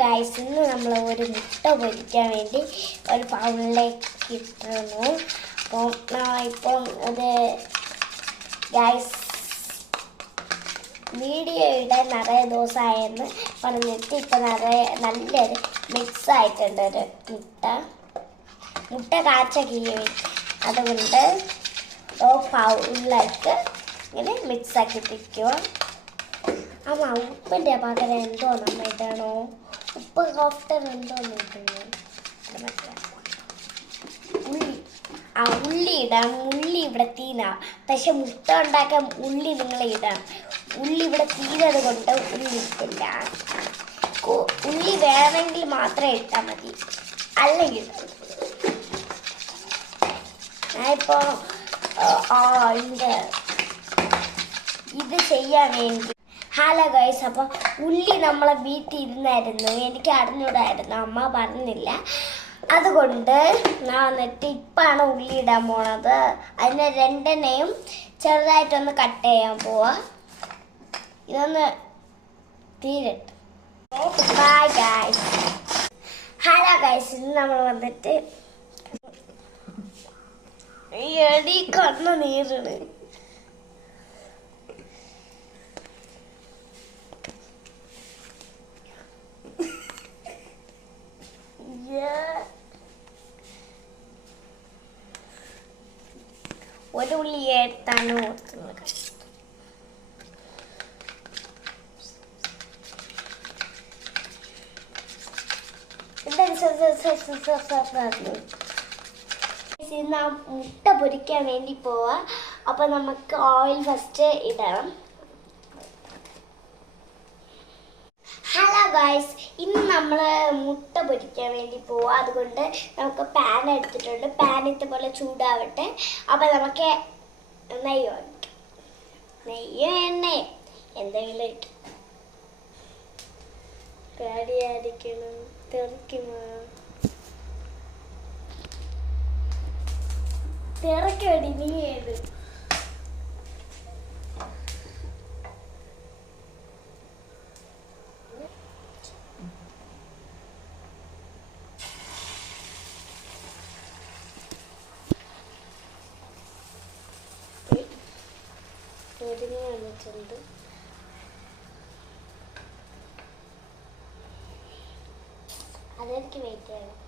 Guys, ഇന്ന് നമ്മൾ ഒരു മുട്ട പൊരിക്കാൻ വേണ്ടി ഒരു പൗളിലേക്ക് ഇട്ടിരുന്നു. ഇപ്പം അത് ഗൈസ് വീഡിയോ ഇടാൻ നിറയെ ദിവസമായെന്ന് പറഞ്ഞിട്ട് ഇപ്പം നല്ലൊരു മിക്സ് ആയിട്ടുണ്ട്. ഒരു മുട്ട കാച്ച കീഴി അതുകൊണ്ട് പൗളിലേക്ക് ഇങ്ങനെ മിക്സ് ആക്കി ഇട്ടിരിക്കുക. ഉപ്പിൻ്റെ പകരം എന്തോ നമ്മൾ ഇടണോ? ഉപ്പ് ആഫ്റ്റർ എന്തോന്ന് ഇടുന്നു? ഉള്ളി ഇടാം. ഉള്ളി ഇവിടെ തീനാ, പക്ഷെ മുട്ട ഉണ്ടാക്കാൻ ഉള്ളി നിങ്ങൾ ഇടാം. ഉള്ളി ഇവിടെ തീരത് കൊണ്ട് ഉള്ളി ഇട്ടില്ല. ഉള്ളി വേണമെങ്കിൽ മാത്രമേ ഇട്ടാൽ മതി, അല്ലെങ്കിൽ ഞാനിപ്പോൾ ഇത് ചെയ്യാൻ വേണ്ടി ഹലോ ഗൈസ്, അപ്പോൾ ഉള്ളി നമ്മളെ വീട്ടിൽ ഇരുന്നായിരുന്നു. എനിക്ക് അറിഞ്ഞൂടായിരുന്നു, അമ്മ പറഞ്ഞില്ല. അതുകൊണ്ട് ഞാൻ വന്നിട്ട് ഇപ്പാണ് ഉള്ളി ഇടാൻ പോണത്. അതിന് രണ്ടെണ്ണയും ചെറുതായിട്ടൊന്ന് കട്ട് ചെയ്യാൻ പോവാ. ഇതൊന്ന് തീരട്ടെ. Bye guys. ഹലോ ഗൈസ്, ഇന്ന് നമ്മൾ വന്നിട്ട് എടി കണ്ണ നീരാണ്. ഒരു ഉള്ളി എടുത്താണ് ഓർത്തുന്നത്. മുട്ട പൊരിക്കാൻ വേണ്ടി പോവാ. അപ്പൊ നമുക്ക് ഓയിൽ ഫസ്റ്റ് ഇടണം. ഹലോ ഗൈസ്, ഇന്ന് നമ്മൾ മുട്ട പൊരിക്കാൻ വേണ്ടി പോവാ. അതുകൊണ്ട് നമുക്ക് പാൻ എടുത്തിട്ടുണ്ട്. പാൻ ഇതുപോലെ ചൂടാവട്ടെ. അപ്പം നമുക്ക് നെയ്യോ എണ്ണയോ എന്തെങ്കിലും ഇട്ട് പേടിയായിരിക്കണം. തെറിക്കുമോ? തെറിക്കടി നീ ഏത്? വന്നിട്ടുണ്ട്. അതെനിക്ക് വെയിറ്റ് ചെയ്യണം.